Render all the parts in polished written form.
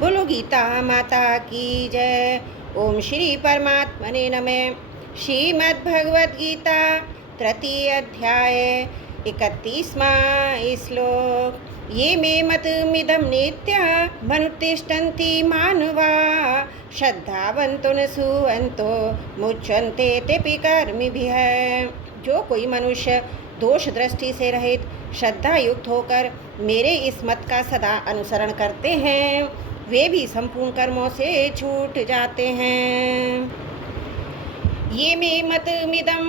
बोलो गीता माता की जय। ओम श्री परमात्मने नमः। श्रीमद् भगवद गीता तृतीय अध्याय 31वां श्लोक। ये मे मतमिदं नित्या मनुतिष्ठन्ति मानवा श्रद्धावन्तो न सुवन्तो मुच्यन्ते तेऽपि कर्मिभिः। जो कोई मनुष्य दोष दृष्टि से रहित श्रद्धा युक्त होकर मेरे इस मत का सदा अनुसरण करते हैं वे भी संपूर्ण कर्मों से छूट जाते हैं। ये मे मतमिदं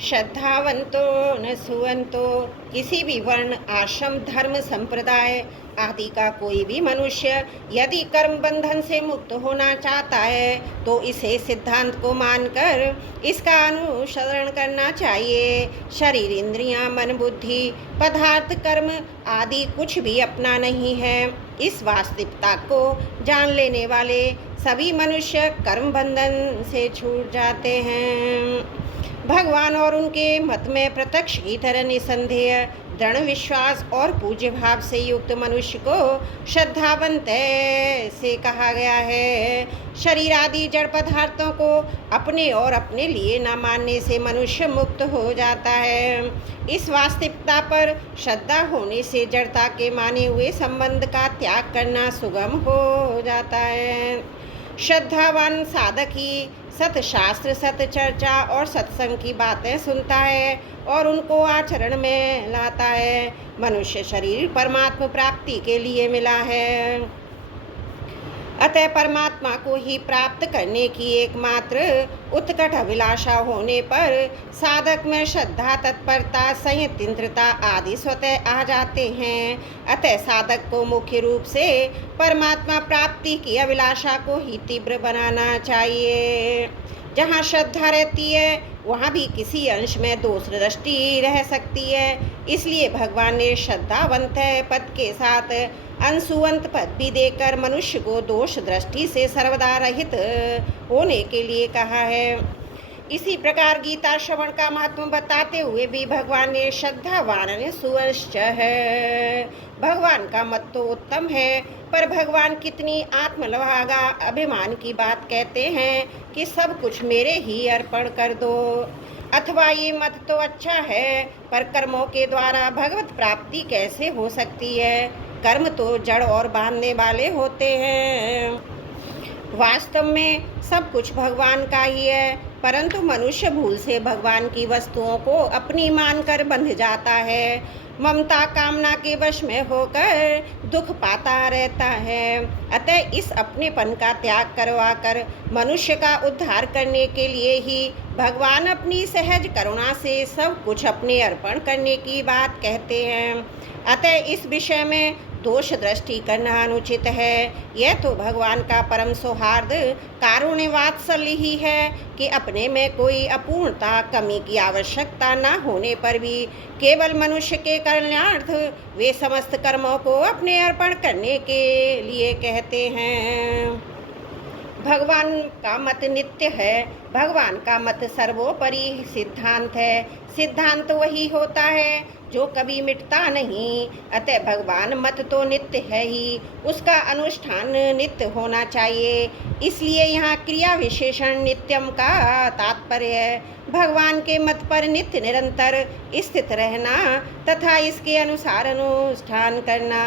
श्रद्धावंतो न सुवंतो। किसी भी वर्ण आश्रम धर्म संप्रदाय आदि का कोई भी मनुष्य यदि कर्म बंधन से मुक्त होना चाहता है तो इसे सिद्धांत को मानकर इसका अनुसरण करना चाहिए। शरीर इंद्रियां मन बुद्धि पदार्थ कर्म आदि कुछ भी अपना नहीं है। इस वास्तविकता को जान लेने वाले सभी मनुष्य कर्म बंधन से छूट जाते हैं। भगवान और उनके मत में प्रत्यक्ष की तरह निसंदेह दृढ़ विश्वास और पूज्य भाव से युक्त मनुष्य को श्रद्धावंत से कहा गया है। शरीर आदि जड़ पदार्थों को अपने और अपने लिए न मानने से मनुष्य मुक्त हो जाता है। इस वास्तविकता पर श्रद्धा होने से जड़ता के माने हुए संबंध का त्याग करना सुगम हो जाता है। श्रद्धावान साधक ही सतशास्त्र सत चर्चा और सत्संग की बातें सुनता है और उनको आचरण में लाता है। मनुष्य शरीर परमात्मा प्राप्ति के लिए मिला है, अतः परमात्मा को ही प्राप्त करने की एकमात्र उत्कट अभिलाषा होने पर साधक में श्रद्धा तत्परता संयंत्रता आदि स्वतः आ जाते हैं। अतः साधक को मुख्य रूप से परमात्मा प्राप्ति की अभिलाषा को ही तीव्र बनाना चाहिए। जहाँ श्रद्धा रहती है वहाँ भी किसी अंश में दोष दृष्टि रह सकती है। इसलिए भगवान ने श्रद्धावंत पद के साथ अंशुवंत पद भी देकर मनुष्य को दोष दृष्टि से सर्वदा रहित होने के लिए कहा है। इसी प्रकार गीता श्रवण का महत्व बताते हुए भी भगवान ने श्रद्धावान ने सुवश्च है। भगवान का मत तो उत्तम है, पर भगवान कितनी आत्मलभागा अभिमान की बात कहते हैं कि सब कुछ मेरे ही अर्पण कर दो। अथवा ये मत तो अच्छा है, पर कर्मों के द्वारा भगवत प्राप्ति कैसे हो सकती है। कर्म तो जड़ और बांधने वाले होते हैं। वास्तव में सब कुछ भगवान का ही है, परंतु मनुष्य भूल से भगवान की वस्तुओं को अपनी मानकर बंध जाता है। ममता कामना के वश में होकर दुख पाता रहता है। अतः इस अपनेपन का त्याग करवाकर मनुष्य का उद्धार करने के लिए ही भगवान अपनी सहज करुणा से सब कुछ अपने अर्पण करने की बात कहते हैं। अतः इस विषय में दोष दृष्टि करना अनुचित है। यह तो भगवान का परम सौहार्द कारुण्य वात्सल्य ही है कि अपने में कोई अपूर्णता कमी की आवश्यकता न होने पर भी केवल मनुष्य के कल्याणार्थ वे समस्त कर्मों को अपने अर्पण करने के लिए कहते हैं। भगवान का मत नित्य है। भगवान का मत सर्वोपरि सिद्धांत है। सिद्धांत वही होता है जो कभी मिटता नहीं। अतः भगवान मत तो नित्य है ही, उसका अनुष्ठान नित्य होना चाहिए। इसलिए यहाँ क्रिया विशेषण नित्यम का तात्पर्य है। भगवान के मत पर नित्य निरंतर स्थित रहना तथा इसके अनुसार अनुष्ठान करना।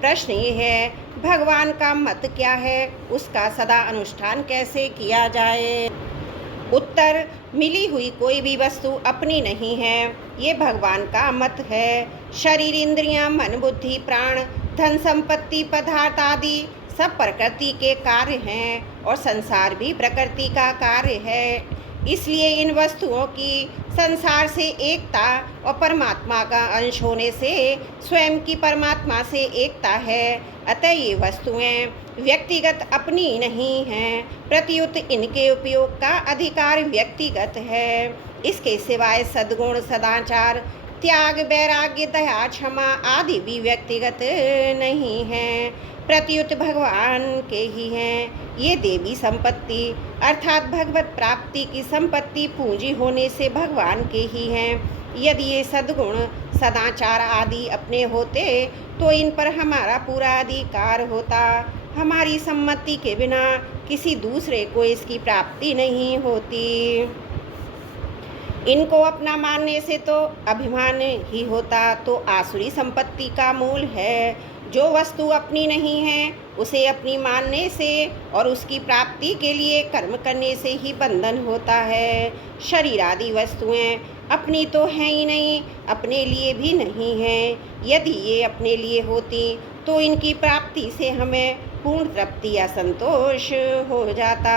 प्रश्न ये है, भगवान का मत क्या है, उसका सदा अनुष्ठान कैसे किया जाए। उत्तर, मिली हुई कोई भी वस्तु अपनी नहीं है, ये भगवान का मत है। शरीर इंद्रियां मन बुद्धि प्राण धन संपत्ति पदार्थ आदि सब प्रकृति के कार्य हैं और संसार भी प्रकृति का कार्य है। इसलिए इन वस्तुओं की संसार से एकता और परमात्मा का अंश होने से स्वयं की परमात्मा से एकता है। अतः ये वस्तुएं व्यक्तिगत अपनी नहीं हैं, प्रत्युत इनके उपयोग का अधिकार व्यक्तिगत है। इसके सिवाय सद्गुण सदाचार त्याग वैराग्य दया क्षमा आदि भी व्यक्तिगत नहीं हैं, प्रत्युत भगवान के ही हैं। ये देवी संपत्ति अर्थात भगवत प्राप्ति की संपत्ति पूंजी होने से भगवान के ही हैं। यदि ये सद्गुण सदाचार आदि अपने होते तो इन पर हमारा पूरा अधिकार होता। हमारी सम्मति के बिना किसी दूसरे को इसकी प्राप्ति नहीं होती। इनको अपना मानने से तो अभिमान ही होता तो आसुरी संपत्ति का मूल है। जो वस्तु अपनी नहीं है उसे अपनी मानने से और उसकी प्राप्ति के लिए कर्म करने से ही बंधन होता है। शरीर आदि वस्तुएं अपनी तो हैं ही नहीं, अपने लिए भी नहीं हैं। यदि ये अपने लिए होती तो इनकी प्राप्ति से हमें पूर्ण तृप्ति या संतोष हो जाता,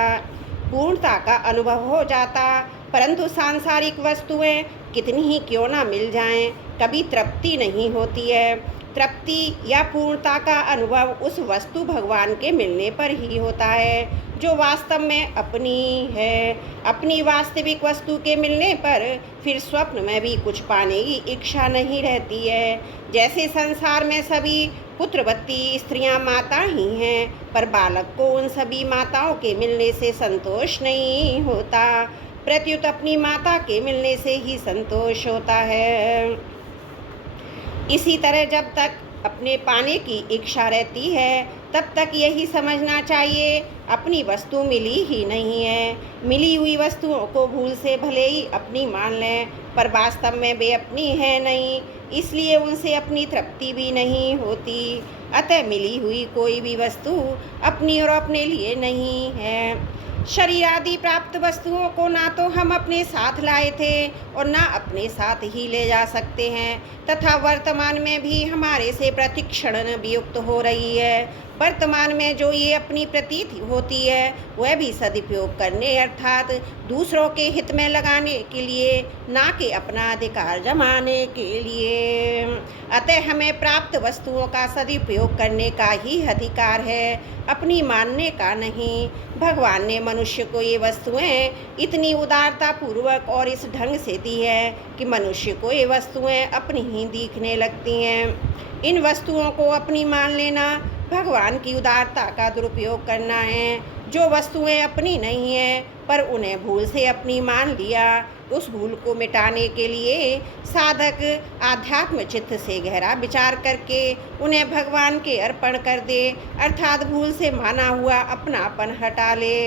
पूर्णता का अनुभव हो जाता। परंतु सांसारिक वस्तुएं कितनी ही क्यों ना मिल जाएं, कभी तृप्ति नहीं होती है। तृप्ति या पूर्णता का अनुभव उस वस्तु भगवान के मिलने पर ही होता है जो वास्तव में अपनी है। अपनी वास्तविक वस्तु के मिलने पर फिर स्वप्न में भी कुछ पाने की इच्छा नहीं रहती है। जैसे संसार में सभी पुत्रवती स्त्रियां माता ही हैं, पर बालक को उन सभी माताओं के मिलने से संतोष नहीं होता, प्रत्युत अपनी माता के मिलने से ही संतोष होता है। इसी तरह जब तक अपने पाने की इच्छा रहती है तब तक यही समझना चाहिए अपनी वस्तु मिली ही नहीं है। मिली हुई वस्तुओं को भूल से भले ही अपनी मान लें, पर वास्तव में वे अपनी है नहीं, इसलिए उनसे अपनी तृप्ति भी नहीं होती। अतः मिली हुई कोई भी वस्तु अपनी और अपने लिए नहीं है। शरीर आदि प्राप्त वस्तुओं को ना तो हम अपने साथ लाए थे और ना अपने साथ ही ले जा सकते हैं, तथा वर्तमान में भी हमारे से प्रतिक्षण वियुक्त हो रही है। वर्तमान में जो ये अपनी प्रतीत होती है वह भी सदुपयोग करने अर्थात दूसरों के हित में लगाने के लिए, ना कि अपना अधिकार जमाने के लिए। अतः हमें प्राप्त वस्तुओं का सदुपयोग करने का ही अधिकार है, अपनी मानने का नहीं। भगवान ने मनुष्य को ये वस्तुएं इतनी उदारता पूर्वक और इस ढंग से दी है कि मनुष्य को ये वस्तुएं अपनी ही दिखने लगती हैं। इन वस्तुओं को अपनी मान लेना भगवान की उदारता का दुरुपयोग करना है। जो वस्तुएं अपनी नहीं हैं पर उन्हें भूल से अपनी मान लिया, उस भूल को मिटाने के लिए साधक आध्यात्म चित्त से गहरा विचार करके उन्हें भगवान के अर्पण कर दे, अर्थात भूल से माना हुआ अपनापन हटा ले,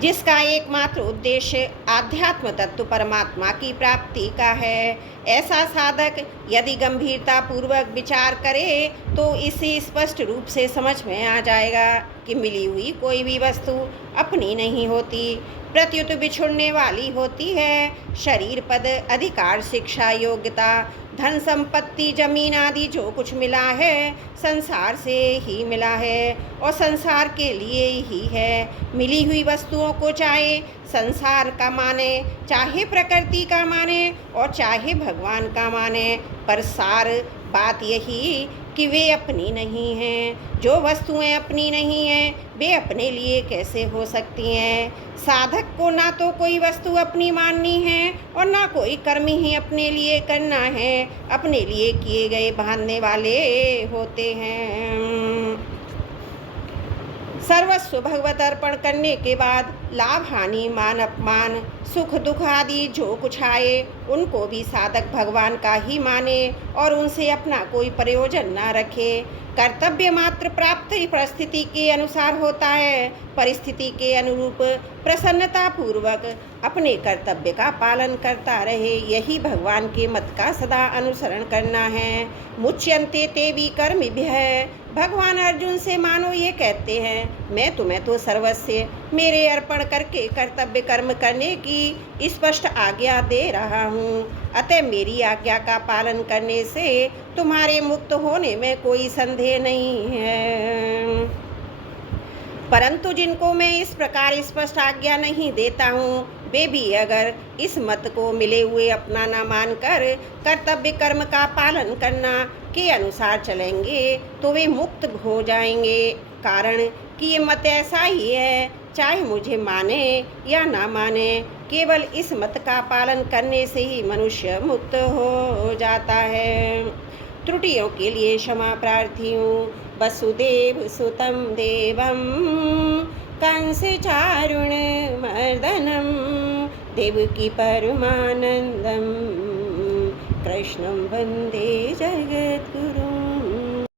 जिसका एकमात्र उद्देश्य आध्यात्म तत्व परमात्मा की प्राप्ति का है। ऐसा साधक यदि गंभीरता पूर्वक विचार करे तो इसे स्पष्ट रूप से समझ में आ जाएगा कि मिली हुई कोई भी वस्तु अपनी नहीं होती, प्रत्युत बिछुड़ने वाली होती है। शरीर, पद, अधिकार, शिक्षा, योग्यता, धन संपत्ति, जमीन आदि जो कुछ मिला है संसार से ही मिला है और संसार के लिए ही है। मिली हुई वस्तुओं को चाहे संसार का माने, चाहे प्रकृति का माने और चाहे भगवान का माने, पर सार बात यही कि वे अपनी नहीं हैं। जो वस्तुएं अपनी नहीं हैं वे अपने लिए कैसे हो सकती हैं। साधक को ना तो कोई वस्तु अपनी माननी है और ना कोई कर्म ही अपने लिए करना है, अपने लिए किए गए बांधने वाले होते हैं। सर्वस्व भगवत अर्पण करने के बाद लाभ हानि, मान अपमान, सुख दुख आदि जो कुछ आए उनको भी साधक भगवान का ही माने और उनसे अपना कोई प्रयोजन ना रखे। कर्तव्य मात्र प्राप्त परिस्थिति के अनुसार होता है। परिस्थिति के अनुरूप प्रसन्नता पूर्वक अपने कर्तव्य का पालन करता रहे, यही भगवान के मत का सदा अनुसरण करना है। मुच्यन्ते ते भी कर्मभ्यः। भगवान अर्जुन से मानो ये कहते हैं, मैं तुम्हें तो सर्वस्व मेरे अर्पण करके कर्तव्य कर्म करने की स्पष्ट आज्ञा दे रहा हूँ। अतः मेरी आज्ञा का पालन करने से तुम्हारे मुक्त होने में कोई संदेह नहीं है। परंतु जिनको मैं इस प्रकार स्पष्ट आज्ञा नहीं देता हूँ वे भी अगर इस मत को मिले हुए अपना न मानकर कर्तव्य कर्म का पालन करना के अनुसार चलेंगे तो वे मुक्त हो जाएंगे। कारण कि ये मत ऐसा ही है, चाहे मुझे माने या ना माने, केवल इस मत का पालन करने से ही मनुष्य मुक्त हो जाता है। त्रुटियों के लिए क्षमा प्रार्थी हूँ। वसुदेव सुतं देवं कंस चारुण मर्दनम देवकी परमानंदम कृष्णं वंदे जगद्गुरुम्।